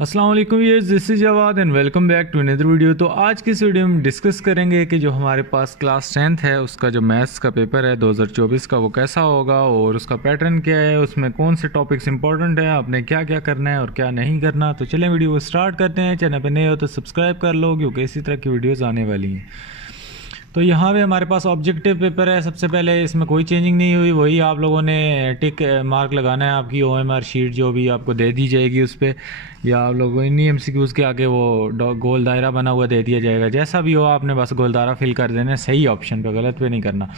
अस्सलाम वालेकुम viewers, this is Jawad and welcome back to another video. तो आज की इस वीडियो में डिस्कस करेंगे कि जो हमारे पास क्लास 10th है उसका जो मैथ्स का पेपर है 2024 का वो कैसा होगा और उसका पैटर्न क्या है, उसमें कौन से टॉपिक्स इंपॉर्टेंट हैं, आपने क्या क्या करना है और क्या नहीं करना। तो चलें वीडियो को स्टार्ट करते हैं। चैनल पर नए हो तो सब्सक्राइब कर लो क्योंकि इसी तरह की वीडियोज़ आने वाली हैं। तो यहाँ पे हमारे पास ऑब्जेक्टिव पेपर है। सबसे पहले इसमें कोई चेंजिंग नहीं हुई, वही आप लोगों ने टिक मार्क लगाना है। आपकी OMR शीट जो भी आपको दे दी जाएगी उस पर, या आप लोगों को इन्हीं MCQs के आगे वो गोल दायरा बना हुआ दे दिया जाएगा। जैसा भी हो आपने बस गोल दायरा फिल कर देना है सही ऑप्शन पे, गलत पे नहीं करना।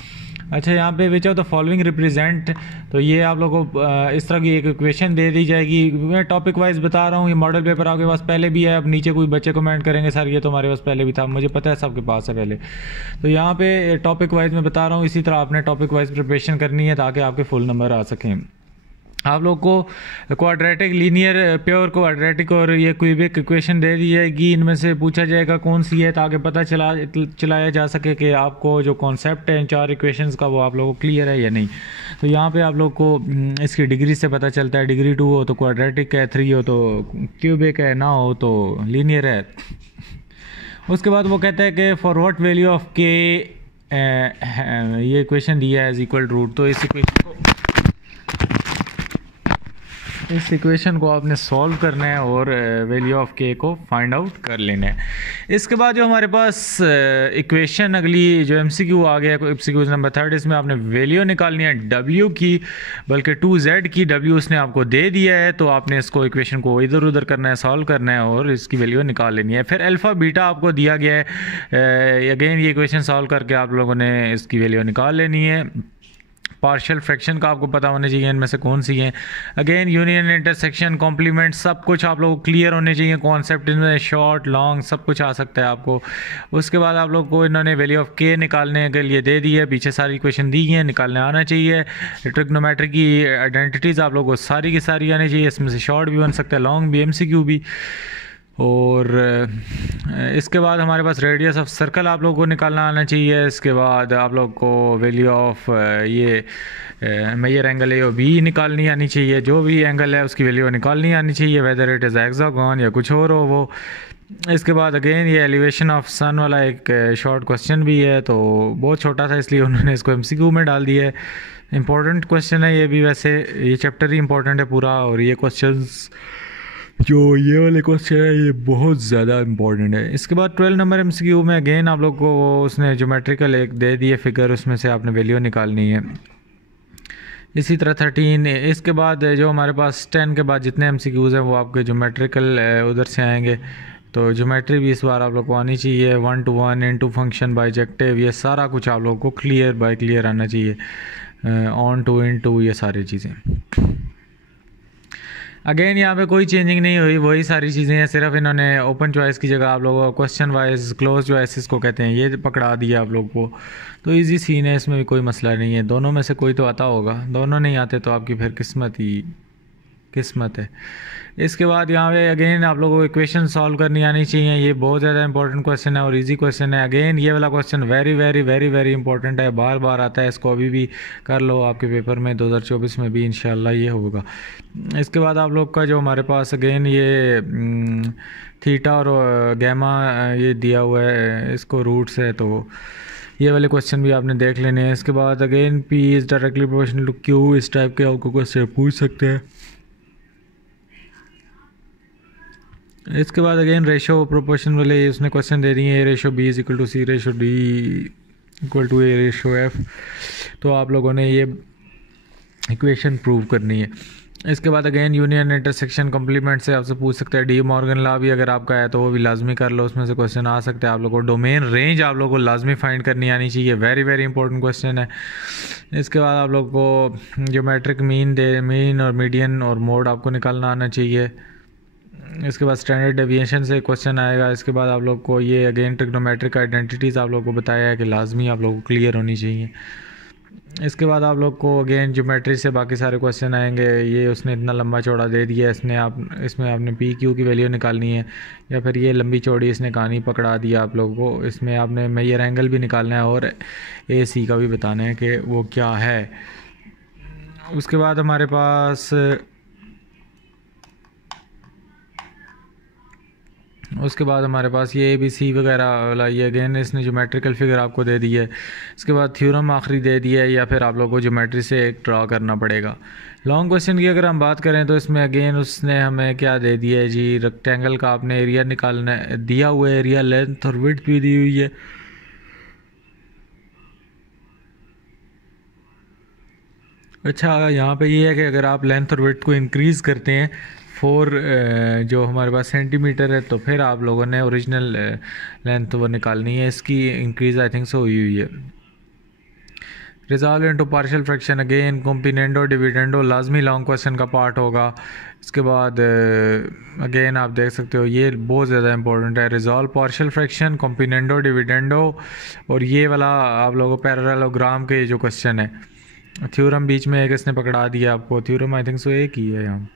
अच्छा, यहाँ पे which of the following represent, तो ये आप लोगों को इस तरह की एक इक्वेशन दे दी जाएगी। मैं टॉपिक वाइज बता रहा हूँ, ये मॉडल पेपर आपके पास पहले भी है। अब नीचे कोई बच्चे कमेंट करेंगे सर ये तो हमारे पास पहले भी था, मुझे पता है सबके पास है पहले। तो यहाँ पे टॉपिक वाइज मैं बता रहा हूँ, इसी तरह आपने टॉपिक वाइज प्रिपरेशन करनी है ताकि आपके फुल नंबर आ सकें। आप लोग को क्वाड्रेटिक, लीनियर, प्योर क्वाड्रेटिक और ये क्यूबिक इक्वेशन दे दी जाएगी। इनमें से पूछा जाएगा कौन सी है ताकि पता चलाया जा सके कि आपको जो कॉन्सेप्ट है इन चार इक्वेशंस का वो आप लोगों को क्लियर है या नहीं। तो यहाँ पे आप लोग को इसकी डिग्री से पता चलता है। डिग्री 2 हो तो क्वाड्रेटिक है, 3 हो तो क्यूबिक है, ना हो तो लीनियर है। उसके बाद वो कहता है कि फॉर व्हाट वैल्यू ऑफ के, ये इक्वेशन दिया है एज इक्वल रूट। तो इस इक्वेशन को आपने सॉल्व करना है और वैल्यू ऑफ के को फाइंड आउट कर लेना है। इसके बाद जो हमारे पास इक्वेशन अगली जो MCQ आ गया, MCQ नंबर 3, इसमें आपने वैल्यू निकालनी है W की, बल्कि 2Z की। W उसने आपको दे दिया है तो आपने इसको इक्वेशन को इधर उधर करना है, सॉल्व करना है और इसकी वैल्यू निकाल लेनी है। फिर अल्फ़ा बीटा आपको दिया गया है। अगेन ये इक्वेशन सॉल्व करके आप लोगों ने इसकी वैल्यू निकाल लेनी है। पार्शियल फ्रैक्शन का आपको पता होना चाहिए इनमें से कौन सी हैं। अगेन यूनियन, इंटरसेक्शन, कॉम्प्लीमेंट, सब कुछ आप लोग को क्लियर होने चाहिए। कॉन्सेप्ट इनमें शॉर्ट लॉन्ग सब कुछ आ सकता है आपको। उसके बाद आप लोग को इन्होंने वैल्यू ऑफ के निकालने के लिए दे दी है, पीछे सारी इक्वेशन दी हैं, निकालने आना चाहिए। ट्रिग्नोमेट्री की आइडेंटिटीज़ आप लोग को सारी की सारी आनी चाहिए। इसमें से शॉर्ट भी बन सकता है, लॉन्ग भी, MCQ भी। और इसके बाद हमारे पास रेडियस ऑफ सर्कल आप लोगों को निकालना आना चाहिए। इसके बाद आप लोग को वैल्यू ऑफ ये मेजर एंगल ए और बी निकालनी आनी चाहिए। जो भी एंगल है उसकी वैल्यू निकालनी आनी चाहिए, वेदर इट इज़ हेक्सागोन या कुछ और हो वो। इसके बाद अगेन ये एलिवेशन ऑफ सन वाला एक शॉर्ट क्वेश्चन भी है, तो बहुत छोटा था इसलिए उन्होंने इसको MCQ में डाल दिया है। इंपॉर्टेंट क्वेश्चन है ये भी, वैसे ये चैप्टर ही इंपॉर्टेंट है पूरा। और ये क्वेश्चंस, जो ये वाले क्वेश्चन है ये बहुत ज़्यादा इंपॉर्टेंट है। इसके बाद 12 नंबर MCQ में अगेन आप लोग को उसने ज्योमेट्रिकल एक दे दिए फिगर, उसमें से आपने वैल्यू निकालनी है। इसी तरह 13। इसके बाद जो हमारे पास 10 के बाद जितने MCQs हैं वो आपके ज्योमेट्रिकल उधर से आएंगे। तो ज्योमेट्री भी इस बार आप लोग को आनी चाहिए। 1 to 1, इनटू फंक्शन, बाइजेक्टिव, ये सारा कुछ आप लोग को क्लियर बाय क्लियर आना चाहिए। ऑन टू, इनटू, ये सारी चीज़ें। अगेन यहाँ पे कोई चेंजिंग नहीं हुई, वही सारी चीज़ें हैं। सिर्फ इन्होंने ओपन चॉइस की जगह आप लोगों को क्वेश्चन वाइज क्लोज चॉइस इसको कहते हैं, ये पकड़ा दिया आप लोग को। तो इजी सीन है, इसमें भी कोई मसला नहीं है। दोनों में से कोई तो आता होगा, दोनों नहीं आते तो आपकी फिर किस्मत है। इसके बाद यहाँ पे अगेन आप लोगों को इक्वेशन सॉल्व करनी आनी चाहिए। ये बहुत ज़्यादा इंपॉर्टेंट क्वेश्चन है और इजी क्वेश्चन है। अगेन ये वाला question very very very very important है, बार बार आता है। इसको अभी भी कर लो, आपके पेपर में 2024 में भी इंशाल्लाह ये होगा। इसके बाद आप लोग का जो हमारे पास अगेन ये थीटा और गैमा ये दिया हुआ है, इसको रूट्स है, तो ये वाले क्वेश्चन भी आपने देख लेने हैं। इसके बाद again P is directly proportional to Q, इस टाइप के आपको क्वेश्चन पूछ सकते हैं। इसके बाद अगेन रेशो प्रोपोर्शन वाले उसने क्वेश्चन दे दिए हैं। A/B is equal to C/D equal to A/F। तो आप लोगों ने ये इक्वेशन प्रूव करनी है। इसके बाद अगेन यूनियन, इंटरसेक्शन, कॉम्प्लीमेंट से आपसे पूछ सकते हैं। डी मॉर्गन लॉ भी अगर आपका है तो वो भी लाजमी कर लो, उसमें से क्वेश्चन आ सकते हैं। आप लोगों को डोमेन रेंज आप लोगों को लाजमी फाइंड करनी आनी चाहिए, वेरी वेरी इंपॉर्टेंट क्वेश्चन है। इसके बाद आप लोग को ज्योमेट्रिक मीन और मीडियन और मोड आपको निकालना आना चाहिए। इसके बाद स्टैंडर्ड डेविएशन से क्वेश्चन आएगा। इसके बाद आप लोग को ये अगेन ट्रिग्नोमेट्रिक आइडेंटिटीज़ आप लोग को बताया है कि लाजमी आप लोग को क्लियर होनी चाहिए। इसके बाद आप लोग को अगेन ज्योमेट्री से बाकी सारे क्वेश्चन आएंगे। ये उसने इतना लंबा चौड़ा दे दिया है, इसमें आपने PQ की वैल्यू निकालनी है, या फिर ये लंबी चौड़ी इसने कहानी पकड़ा दिया आप लोगों को। इसमें आपने मेजर एंगल भी निकालना है और AC का भी बताना है कि वो क्या है। उसके बाद हमारे पास उसके बाद हमारे पास ये ABC वगैरह वाला, ये अगेन इसने ज्योमेट्रिकल फिगर आपको दे दी है। इसके बाद थ्योरम आखिरी दे दिया है, या फिर आप लोगों को ज्योमेट्री से एक ड्रा करना पड़ेगा। लॉन्ग क्वेश्चन की अगर हम बात करें तो इसमें अगेन उसने हमें क्या दे दिया है जी, रेक्टेंगल का आपने एरिया निकालना दिया हुआ है, एरिया लेंथ और विड्थ भी दी हुई है। अच्छा, यहाँ पे ये है कि अगर आप लेंथ और विड्थ को इंक्रीज़ करते हैं 4 जो हमारे पास सेंटीमीटर है, तो फिर आप लोगों ने ओरिजिनल लेंथ वो निकालनी है। इसकी इंक्रीज़ आई थिंक सो हुई हुई है। Resolve into partial fraction, again componendo dividendo लाजमी लॉन्ग क्वेश्चन का पार्ट होगा। इसके बाद अगेन आप देख सकते हो ये बहुत ज़्यादा इंपॉर्टेंट है, रिजॉल्व पार्शियल फ्रैक्शन, कॉम्बिनेंडो डिविडेंडो, और ये वाला आप लोगों को पैरेललोग्राम के जो क्वेश्चन है। थ्योरम बीच में एक इसने पकड़ा दिया आपको, थ्योरम आई थिंक सो एक ही है, यहाँ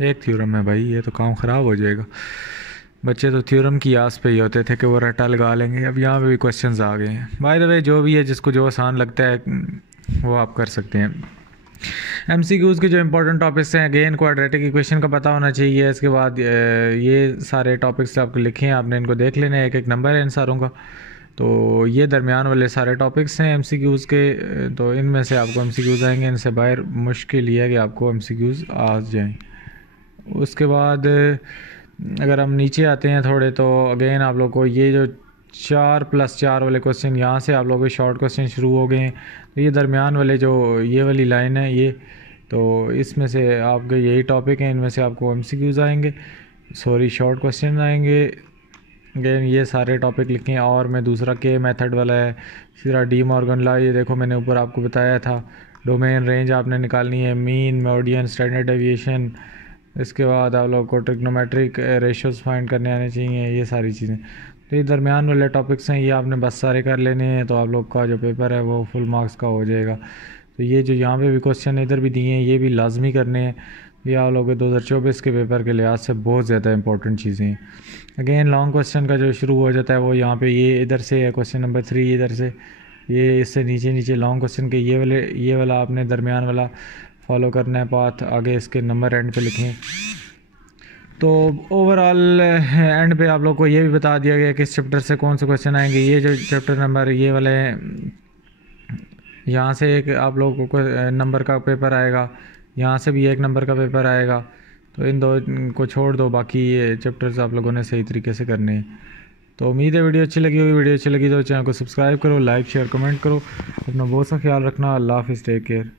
एक थ्योरम है भाई, ये तो काम ख़राब हो जाएगा। बच्चे तो थ्योरम की आस पे ही होते थे कि वो रट्टा लगा लेंगे, अब यहाँ पे भी क्वेश्चंस आ गए हैं। बाय द वे जो भी है, जिसको जो आसान लगता है वो आप कर सकते हैं। MCQs के जो इंपॉर्टेंट टॉपिक्स हैं, अगेन क्वाड्रेटिक इक्वेशन का पता होना चाहिए। इसके बाद ये सारे टॉपिक्स आपको लिखे हैं, आपने इनको देख लेना है, एक एक नंबर है इन सारों का। तो ये दरमियान वाले सारे टॉपिक्स हैं MCQs के, तो इनमें से आपको MCQs आएंगे, इनसे बाहर मुश्किल ही है कि आपको MCQs आ जाएँ। उसके बाद अगर हम नीचे आते हैं थोड़े, तो अगेन आप लोग को ये जो 4+4 वाले क्वेश्चन, यहाँ से आप लोगों के शॉर्ट क्वेश्चन शुरू हो गए हैं। तो ये दरमियान वाले जो ये वाली लाइन है ये, तो इसमें से आपके यही टॉपिक हैं, इनमें से आपको MCQs आएंगे, सॉरी शॉर्ट क्वेश्चन आएंगे। अगेन ये सारे टॉपिक लिखे हैं। और मैं दूसरा के मेथड वाला है, तीसरा डी मॉर्गन लॉ, ये देखो मैंने ऊपर आपको बताया था। डोमेन रेंज आपने निकालनी है, मीन, मीडियन, स्टैंडर्ड डेविएशन। इसके बाद आप लोग को ट्रिग्नोमेट्रिक रेशियोज फाइंड करने आने चाहिए, ये सारी चीज़ें। तो ये दरमियान वाले टॉपिक्स हैं, ये आपने बस सारे कर लेने हैं, तो आप लोग का जो पेपर है वो फुल मार्क्स का हो जाएगा। तो ये जो यहाँ पे भी क्वेश्चन इधर भी दिए हैं, ये भी लाजमी करने हैं। ये आप लोग के 2024 के पेपर के लिहाज से बहुत ज़्यादा इंपॉर्टेंट चीज़ें हैं। अगेन लॉन्ग क्वेश्चन का जो शुरू हो जाता है वो यहाँ पे ये इधर से है, क्वेश्चन नंबर 3 इधर से, ये इससे नीचे नीचे लॉन्ग क्वेश्चन के ये वाला आपने दरमियान वाला फॉलो करना है पाथ, आगे इसके नंबर एंड पे लिखें। तो ओवरऑल एंड पे आप लोग को ये भी बता दिया गया कि इस चैप्टर से कौन से क्वेश्चन आएंगे। ये जो चैप्टर नंबर ये वाले, यहाँ से एक आप लोगों को नंबर का पेपर आएगा, यहाँ से भी एक नंबर का पेपर आएगा। तो इन दो को छोड़ दो, बाकी ये चैप्टर्स आप लोगों ने सही तरीके से करने हैं। तो उम्मीद है वीडियो अच्छी लगी होगी। वीडियो अच्छी लगी तो चैनल को सब्सक्राइब करो, लाइक शेयर कमेंट करो। अपना बहुत सा ख्याल रखना। अल्लाह हाफिज़, टेक केयर।